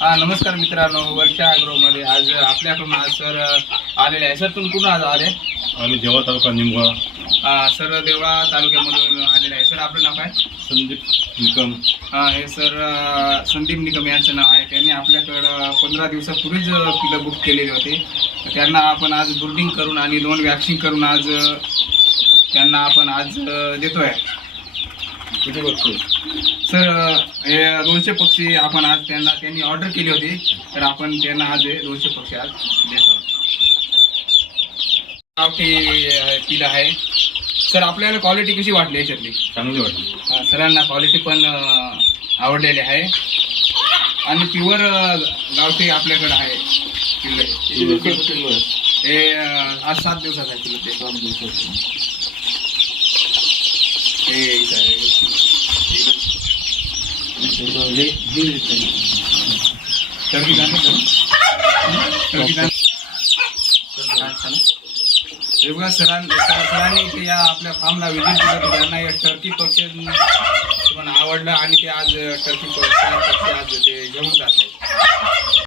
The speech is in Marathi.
हा नमस्कार मित्रांनो, वर्षा मध्ये आज आपल्याकडून आज सर आलेले आहे. सर तुम्ही कुठून आज आले? आम्ही देवळा तालुका निमगाव. सर देवळा तालुक्यामधून आलेले आहे. सर आपलं नाव काय? संदीप निकम. हे सर संदीप निकम यांचं नाव आहे. त्यांनी आपल्याकडं 15 दिवसापूर्वीच पिलं बुक केलेली होती. त्यांना आपण आज ब्रुडिंग करून आणि 2 वॅक्सिन करून आज त्यांना आपण आज देतोय. किती बघतो? सर हे 200 पक्षी आपण आज त्यांनी ऑर्डर केली होती, तर आपण त्यांना आज 200 पक्षी आज देत आहोत. गावठी पिलं आहे. सर आपल्याला क्वालिटी कशी वाटली याच्यातली? चांगली वाटली. सरांना क्वालिटी पण आवडलेली आहे आणि प्युअर गावठी आपल्याकडे आहे पिल्ले. हे आज 7 दिवसाचा आहे पिल्ले. ते 7 दिवसाचे सरांनी ते या आपल्या फार्मला व्हिजिट दिलं तर त्यांना या टर्की पक्षी पण आवडलं आणि ते आज टर्की पक्षी आज ते घेऊन जात आहेत.